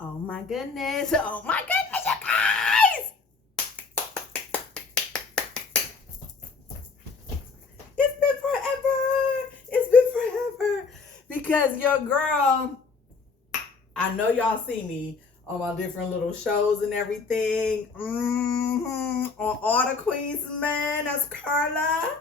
Oh my goodness. Oh my goodness, you guys. It's been forever. It's been forever. Because your girl, I know y'all see me on my different little shows and everything. On All the Queens, man. That's Carla.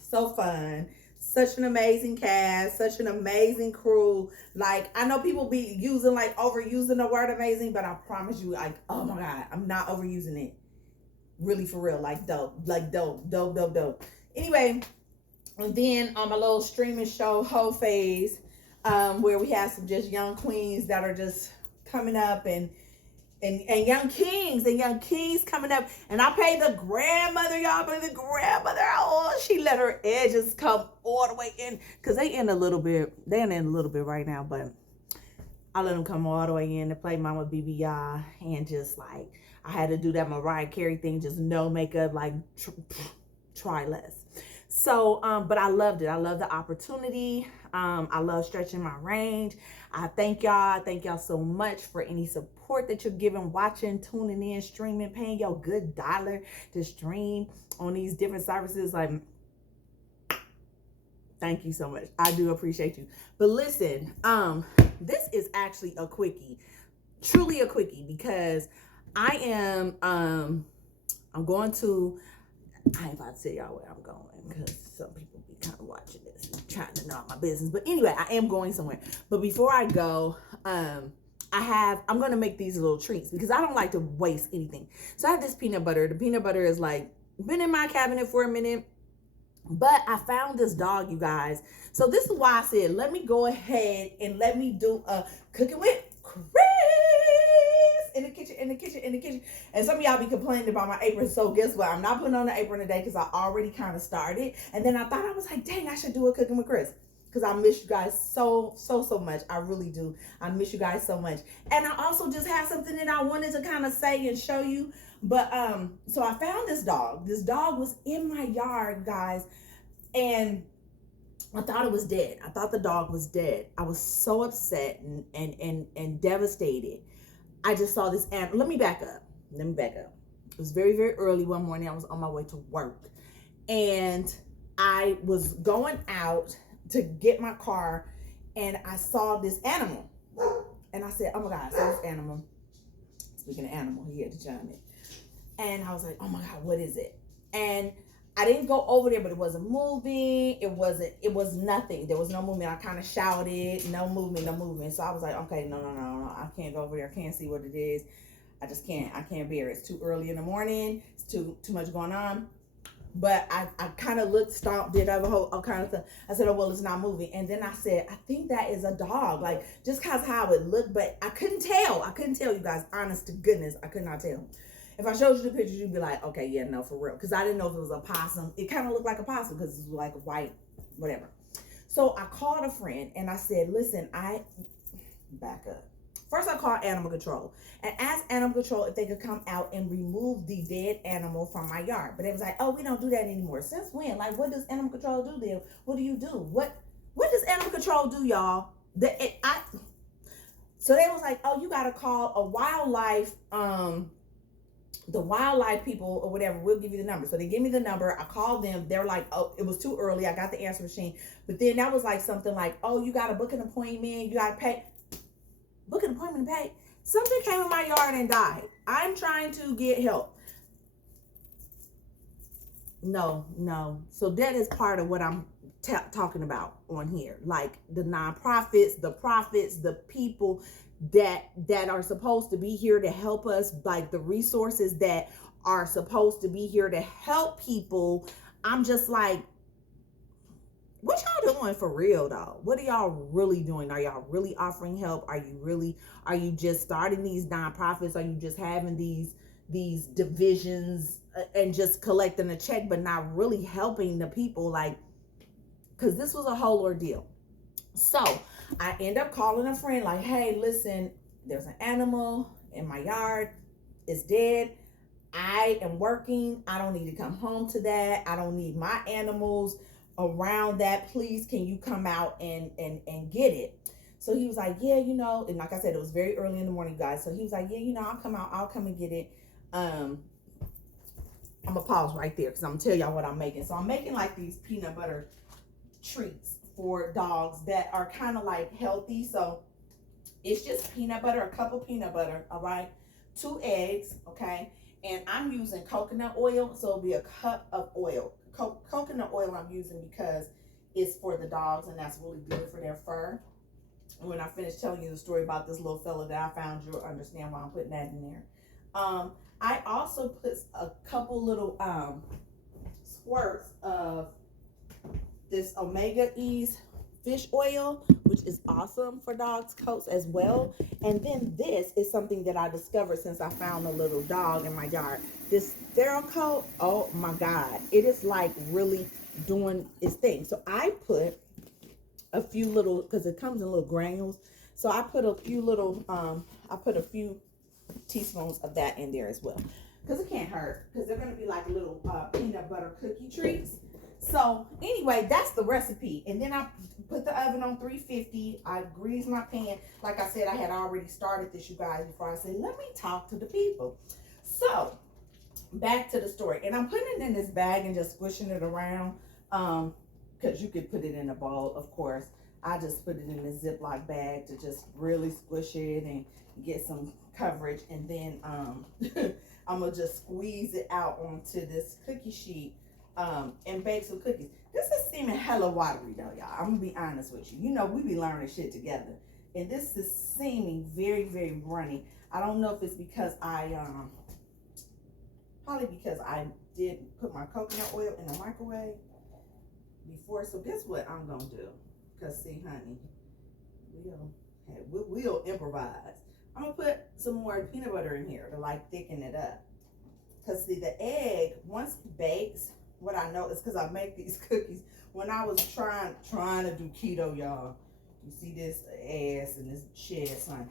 So fun. Such an amazing cast, such an amazing crew. Like, I know people be using, like, overusing the word amazing, but I promise you, like, oh my God, I'm not overusing it. Really, for real. Like, dope. Like, dope. Dope, dope, dope. Anyway, and then on my little streaming show, Whole Phase, where we have some just young queens that are just coming up and young kings coming up. And I pay the grandmother, y'all, but the grandmother, oh, she let her edges come all the way in. Because they in a little bit right now, but I let them come all the way in to play Mama BBI. And just like, I had to do that Mariah Carey thing, just no makeup, like try less. So, but I loved it. I love the opportunity. I love stretching my range. I thank y'all. Thank y'all so much for any support that you're giving, watching, tuning in, streaming, paying your good dollar to stream on these different services. Like, thank you so much. I do appreciate you. But listen, this is actually a quickie, truly a quickie, because I am, I'm going to, I ain't about to tell y'all where I'm going because some people be kind of watching this and trying to know my business. But anyway, I am going somewhere. But before I go, I'm going to make these little treats because I don't like to waste anything. So I have this peanut butter. The peanut butter is like been in my cabinet for a minute. But I found this dog, you guys. So this is why I said, let me go ahead and let me do a cooking with Chrys in the kitchen. And some of y'all be complaining about my apron. So guess what? I'm not putting on the apron today because I already kind of started. And then I thought, I was like, dang, I should do a cooking with Chrys. Because I miss you guys so much. I really do. I miss you guys so much. And I also just had something that I wanted to kind of say and show you. But so I found this dog. This dog was in my yard, guys. And I thought it was dead. I thought the dog was dead. I was so upset and devastated. I just saw this animal. Let me back up. It was very, very early one morning. I was on my way to work. And I was going out to get my car. And I saw this animal. And I said, oh my God, I saw this animal. Speaking of animal, he had to chime in. And I was like, oh my God, what is it? And I didn't go over there, but it wasn't moving. It was nothing. There was no movement. I kind of shouted, no movement. So I was like, okay, no. I can't go over there. I can't see what it is. I just can't. I can't bear it. It's too early in the morning. It's too much going on. But I kind of looked, stomped, did a whole all kind of thing. I said, oh, well, it's not moving. And then I said, I think that is a dog. Like, just because how it looked, but I couldn't tell. You guys. Honest to goodness, I could not tell. If I showed you the pictures, you'd be like, okay, yeah, no, for real. Because I didn't know if it was a possum. It kind of looked like a possum because it was like a white, whatever. So I called a friend and I said, listen, back up. First, I called animal control and asked animal control if they could come out and remove the dead animal from my yard. But it was like, oh, we don't do that anymore. Since when? Like, what does animal control do there? What do you do? What does animal control do, y'all? So they was like, oh, you got to call a wildlife, the wildlife people or whatever. We'll give you the number. So they give me the number. I called them. They're like, oh, it was too early. I got the answer machine. But then that was like something like, oh, you got to book an appointment. You got to pay. Book an appointment and pay. Something came in my yard and died. I'm trying to get help. No. So that is part of what I'm talking about on here. Like the nonprofits, the profits, the people that are supposed to be here to help us, like the resources that are supposed to be here to help people. I'm just like, what y'all doing for real though? What are y'all really doing? Are y'all really offering help? Are you just starting these nonprofits? Are you just having these divisions and just collecting a check but not really helping the people? Like, because this was a whole ordeal. So I end up calling a friend like, hey, listen, there's an animal in my yard. It's dead. I am working. I don't need to come home to that. I don't need my animals around that. Please, can you come out and get it? So he was like, yeah, you know, and like I said, it was very early in the morning, guys. So he was like, yeah, you know, I'll come and get it. I'm gonna pause right there because I'm gonna tell y'all what I'm making. So I'm making like these peanut butter treats for dogs that are kind of like healthy. So it's just peanut butter, a cup of peanut butter, all right, 2 eggs, okay, and I'm using coconut oil, so it'll be a cup of oil. Coconut oil I'm using because it's for the dogs, and that's really good for their fur. And when I finish telling you the story about this little fella that I found, you'll understand why I'm putting that in there. I also put a couple little squirts of this Omega Ease fish oil, which is awesome for dogs' coats as well. And then this is something that I discovered since I found a little dog in my yard. This feral coat, oh my God, it is like really doing its thing. So I put a few little, because it comes in little granules. So I put a few little, I put a few teaspoons of that in there as well. Because it can't hurt, because they're going to be like little peanut butter cookie treats. So anyway, that's the recipe. And then I put the oven on 350. I greased my pan. Like I said, I had already started this, you guys, before I said, let me talk to the people. So back to the story. And I'm putting it in this bag and just squishing it around. Because you could put it in a bowl, of course. I just put it in a Ziploc bag to just really squish it and get some coverage. And then I'm going to just squeeze it out onto this cookie sheet. And bake some cookies. This is seeming hella watery though, y'all. I'm gonna be honest with you. You know, we be learning shit together. And this is seeming very, very runny. I don't know if it's because probably because I did put my coconut oil in the microwave before. So guess what I'm gonna do? Cause see, honey, we'll improvise. I'm gonna put some more peanut butter in here to like thicken it up. Cause see, the egg, once it bakes, what I know is because I make these cookies when I was trying to do keto, y'all. You see this ass and this shed, son.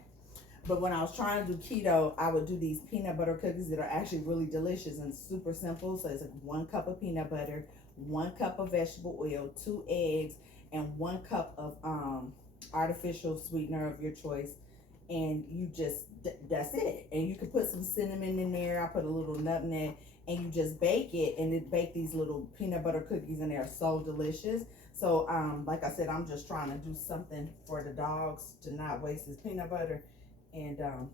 But when I was trying to do keto, I would do these peanut butter cookies that are actually really delicious and super simple. So it's like 1 cup of peanut butter, 1 cup of vegetable oil, 2 eggs, and 1 cup of artificial sweetener of your choice. And you just, that's it. And you can put some cinnamon in there. I put a little nutmeg. And you just bake it, and it bake these little peanut butter cookies, and they're so delicious. So like I said, I'm just trying to do something for the dogs to not waste this peanut butter, and I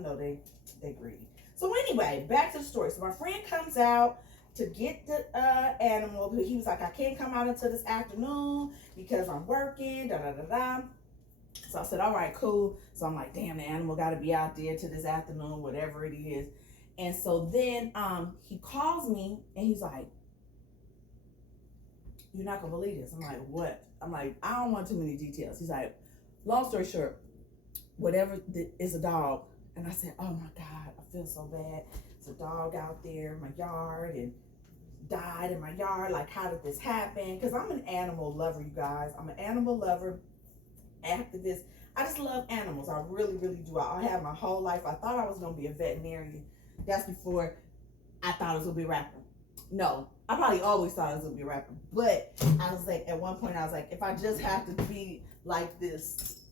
know they greedy. So anyway, back to the story. So my friend comes out to get the animal. He was like, I can't come out until this afternoon because I'm working, da da da da. So I said, all right, cool. So I'm like, damn, the animal got to be out there till this afternoon, whatever it is. And so then he calls me and he's like, you're not gonna believe this. I'm like, what? I'm like, I don't want too many details. He's like, long story short, whatever is a dog. And I said, oh my God, I feel so bad. It's a dog out there in my yard and died in my yard. Like, how did this happen? Because I'm an animal lover, you guys. I'm an animal lover, activist. I just love animals. I really, really do. I have my whole life. I thought I was gonna be a veterinarian. That's before I thought I was gonna be a rapper. No, I probably always thought I was gonna be a rapper. But I was like, at one point I was like, if I just have to be like this,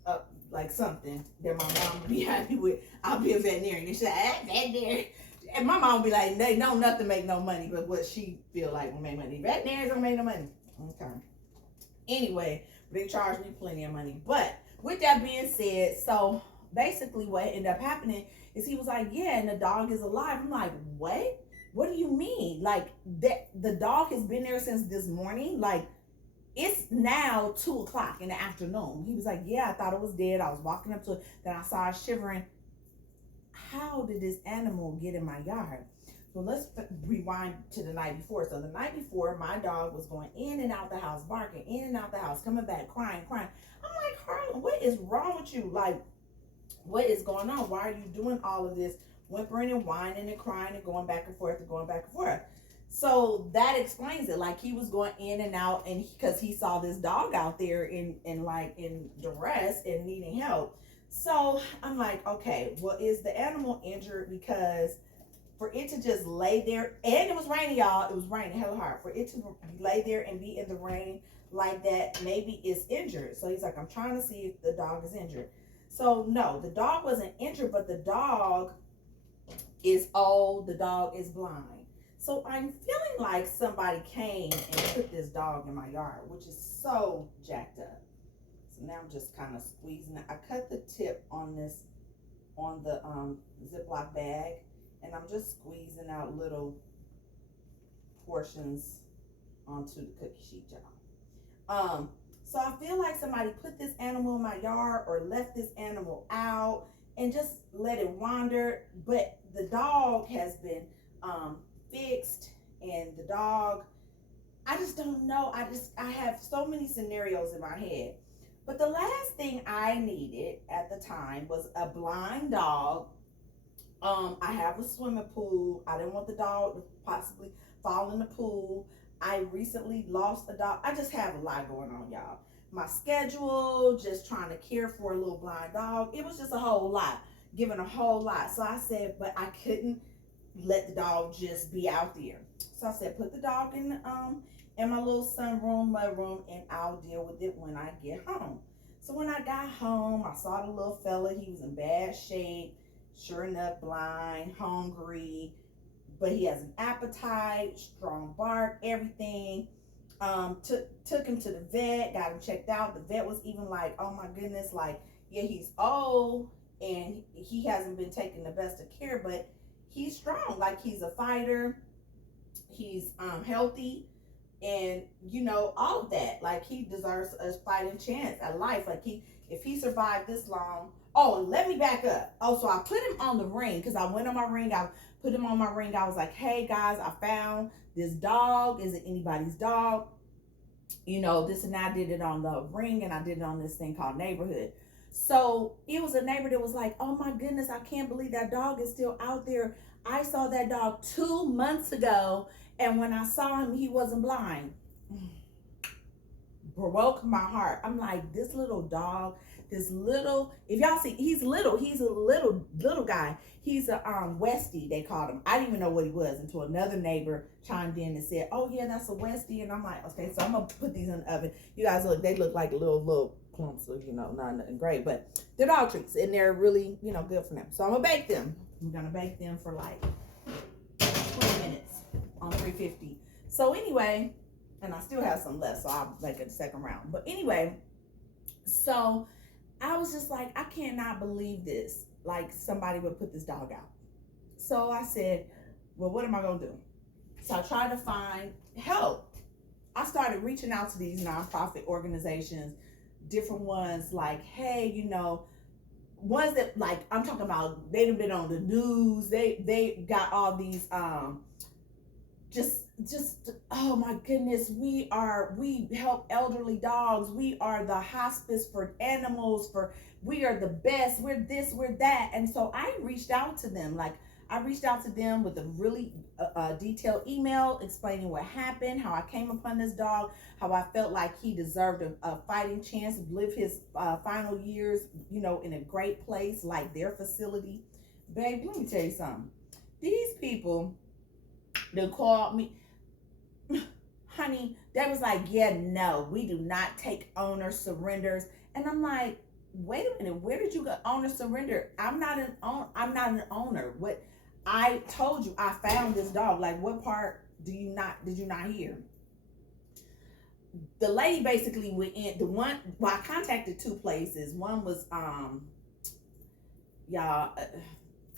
like something that my mom would be happy with, I'll be a veterinarian. And she's like, veterinarian. And my mom would be like, they know nothing make no money, but what she feel like will make money. Veterinarians don't make no money. Okay. Anyway, they charge me plenty of money. But with that being said, so basically what ended up happening is he was like, yeah, and the dog is alive. I'm like, what? What do you mean? Like, that the dog has been there since this morning? Like, it's now 2 o'clock in the afternoon. He was like, yeah, I thought it was dead. I was walking up to it. Then I saw it shivering. How did this animal get in my yard? So let's rewind to the night before. So the night before, my dog was going in and out the house, barking in and out the house, coming back, crying. I'm like, Harlan, what is wrong with you? Like, what is going on? Why are you doing all of this whimpering and whining and crying and going back and forth and going back and forth? So that explains it. Like, he was going in and out, and because he saw this dog out there in duress and needing help. So I'm like, okay, well, is the animal injured? Because for it to just lay there, and it was raining, y'all. It was raining hella hard. For it to lay there and be in the rain like that maybe it's injured. So he's like, I'm trying to see if the dog is injured. So no, the dog wasn't injured, but the dog is old, the dog is blind. So I'm feeling like somebody came and put this dog in my yard, which is so jacked up. So now I'm just kind of squeezing it. I cut the tip on this, on the Ziploc bag, and I'm just squeezing out little portions onto the cookie sheet, y'all. So I feel like somebody put this animal in my yard or left this animal out and just let it wander. But the dog has been fixed, and the dog, I just don't know. I have so many scenarios in my head. But the last thing I needed at the time was a blind dog. I have a swimming pool. I didn't want the dog to possibly fall in the pool. I recently lost a dog. I just have a lot going on, y'all. My schedule, just trying to care for a little blind dog. It was just a whole lot, giving a whole lot. So I said, but I couldn't let the dog just be out there. So I said, put the dog in my little sunroom, mudroom, and I'll deal with it when I get home. So when I got home, I saw the little fella. He was in bad shape. Sure enough, blind, hungry, but he has an appetite, strong bark, everything. Took him to the vet, got him checked out. The vet was even like, oh my goodness, like, yeah, he's old and he hasn't been taking the best of care, but he's strong. Like, he's a fighter, he's healthy, and you know, all of that. Like, he deserves a fighting chance at life. Like, if he survived this long. Oh, let me back up. Oh, so I put him on the ring because I went on my ring. I put him on my ring. I was like, hey guys, I found this dog. Is it anybody's dog? You know, this, and I did it on the ring, and I did it on this thing called Neighborhood. So it was a neighbor that was like, oh my goodness, I can't believe that dog is still out there. I saw that dog 2 months ago, and when I saw him, he wasn't blind. Broke my heart. I'm like, this little dog, this little, if y'all see, he's a little guy. He's a Westie, they called him. I didn't even know what he was until another neighbor chimed in and said, oh yeah, that's a Westie. And I'm like, okay, so I'm gonna put these in the oven. You guys look, they look like little clumps of, you know, not nothing great, but they're dog treats and they're really, you know, good for them. So I'm gonna bake them. I'm gonna bake them for like 20 minutes on 350. So anyway, and I still have some left, so I'll make it a second round. But anyway, so I was just like, I cannot believe this. Like, somebody would put this dog out. So I said, well, what am I gonna do? So I tried to find help. I started reaching out to these nonprofit organizations, different ones, like, hey, you know, ones that, like, I'm talking about, they've been on the news. They got all these, just oh my goodness, we help elderly dogs, we are the hospice for animals, we are the best, we're this, we're that. And so I reached out to them. Like, I reached out to them with a really detailed email explaining what happened, how I came upon this dog, how I felt like he deserved a fighting chance to live his final years, you know, in a great place like their facility. Babe, let me tell you something. These people that called me, honey, they was like, yeah, no, we do not take owner surrenders. And I'm like, wait a minute, where did you get owner surrender? I'm not an owner. What? I told you I found this dog. Like, what part did you not hear? The lady basically went in, I contacted 2 places. One was y'all,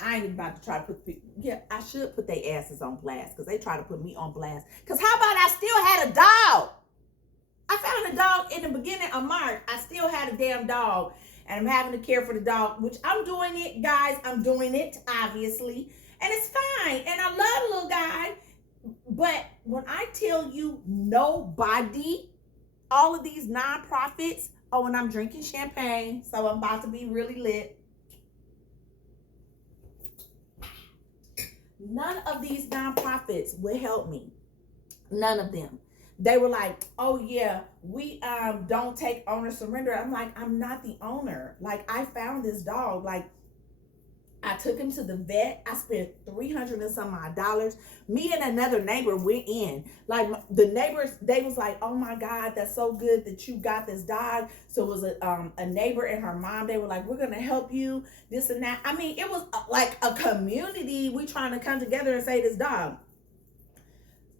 I ain't even about to try to put people, yeah, I should put their asses on blast because they try to put me on blast. Because how about I still had a dog? I found a dog in the beginning of March. I still had a damn dog, and I'm having to care for the dog, which I'm doing it, guys. I'm doing it, obviously, and it's fine. And I love the little guy, but when I tell you nobody, all of these nonprofits, oh, and I'm drinking champagne, so I'm about to be really lit. None of these nonprofits would help me. None of them. They were like, oh yeah, we don't take owner surrender. I'm like, I'm not the owner. Like, I found this dog. Like, I took him to the vet. I spent $300 and some odd dollars. Me and another neighbor went in. Like the neighbors, they was like, "Oh my God, that's so good that you got this dog." So it was a neighbor and her mom. They were like, "We're gonna help you, this and that." I mean, it was like a community. We trying to come together and say this dog.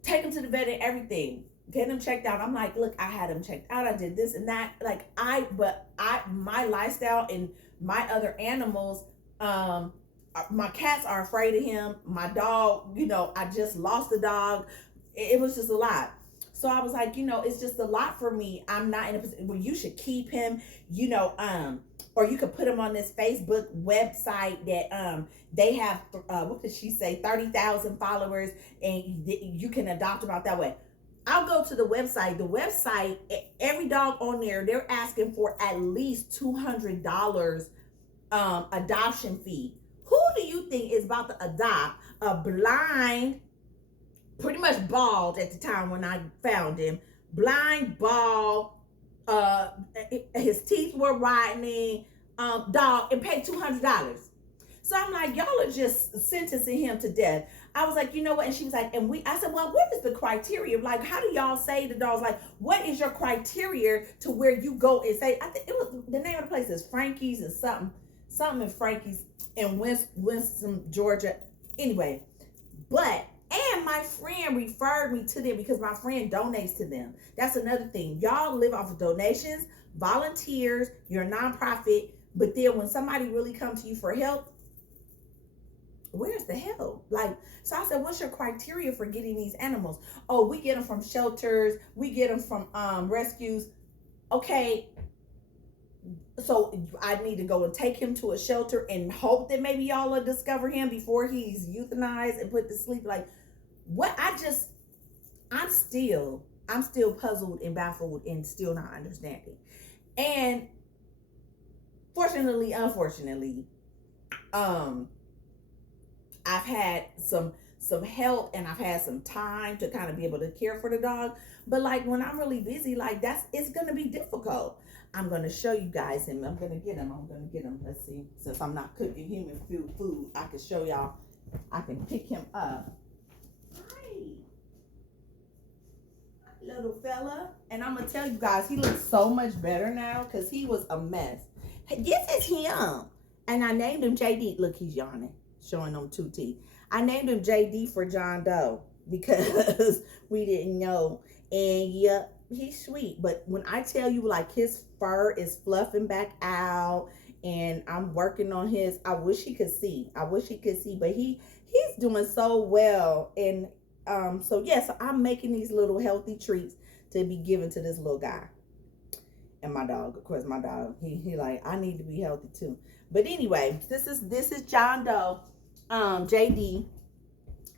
Take him to the vet and everything. Get him checked out. I'm like, look, I had him checked out. I did this and that. Like my lifestyle and my other animals. My cats are afraid of him. My dog, I just lost the dog. It was just a lot. So I was like, it's just a lot for me. I'm not in a position where you should keep him, or you could put him on this Facebook website that they have, what did she say, 30,000 followers, and you can adopt them out that way. I'll go to the website. The website, every dog on there, they're asking for at least $200 adoption fee. Who do you think is about to adopt a blind, pretty much bald at the time when I found him, blind, bald, his teeth were whitening, dog, and pay $200? So I'm like, y'all are just sentencing him to death. I was like, you know what? And she was like, I said, well, what is the criteria? Like, how do y'all say the dogs, like, what is your criteria to where you go and say, I think it was, the name of the place is Frankie's and something in Frankie's in Winston, Georgia. Anyway, and my friend referred me to them because my friend donates to them. That's another thing. Y'all live off of donations, volunteers, you're a nonprofit, but then when somebody really comes to you for help, where's the help? Like, so I said, what's your criteria for getting these animals? Oh, we get them from shelters. We get them from rescues. Okay. So I need to go and take him to a shelter and hope that maybe y'all will discover him before he's euthanized and put to sleep. Like, what? I'm still puzzled and baffled and still not understanding. And unfortunately, I've had some help and I've had some time to kind of be able to care for the dog. But like when I'm really busy, like it's going to be difficult. I'm going to show you guys him. I'm going to get him. Let's see. Since I'm not cooking human food, I can show y'all. I can pick him up. Hi, little fella. And I'm going to tell you guys, he looks so much better now because he was a mess. This is him. And I named him JD. Look, he's yawning, showing them 2 teeth. I named him JD for John Doe because we didn't know. And yeah, he's sweet. But when I tell you, like, his fur is fluffing back out and I'm working on his, I wish he could see, but he's doing so well. And so yes, I'm making these little healthy treats to be given to this little guy. And my dog, of course, he like, I need to be healthy too. But anyway, this is John Doe, JD.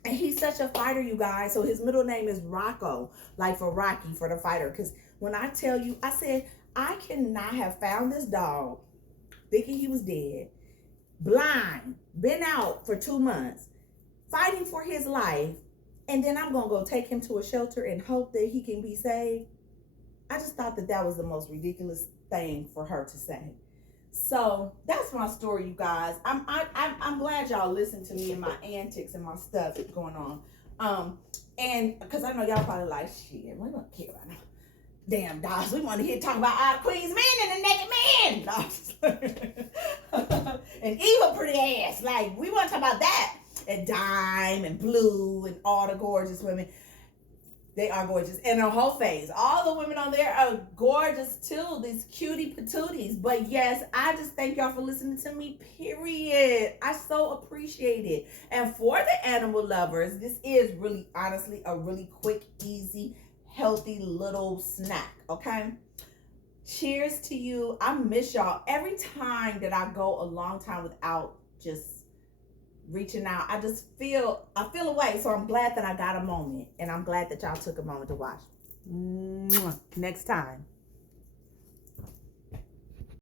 And he's such a fighter, you guys. So his middle name is Rocco, like for Rocky, for the fighter. Because when I tell you, I said, I cannot have found this dog thinking he was dead, blind, been out for 2 months, fighting for his life, and then I'm going to go take him to a shelter and hope that he can be saved. I just thought that was the most ridiculous thing for her to say. So that's my story, you guys. I'm glad y'all listen to me and my antics and my stuff that's going on. And because I know y'all probably like, shit, we don't care about that. Damn dogs, we want to hear talk about our Queen's men and the naked man. And evil pretty ass. Like, we want to talk about that. And Dime and Blue and all the gorgeous women. They are gorgeous. And her whole face. All the women on there are gorgeous too. These cutie patooties. But yes, I just thank y'all for listening to me, period. I so appreciate it. And for the animal lovers, this is really, honestly, a really quick, easy, healthy little snack, okay? Cheers to you. I miss y'all. Every time that I go a long time without just reaching out, I feel away. So I'm glad that I got a moment, and I'm glad that y'all took a moment to watch. Next time.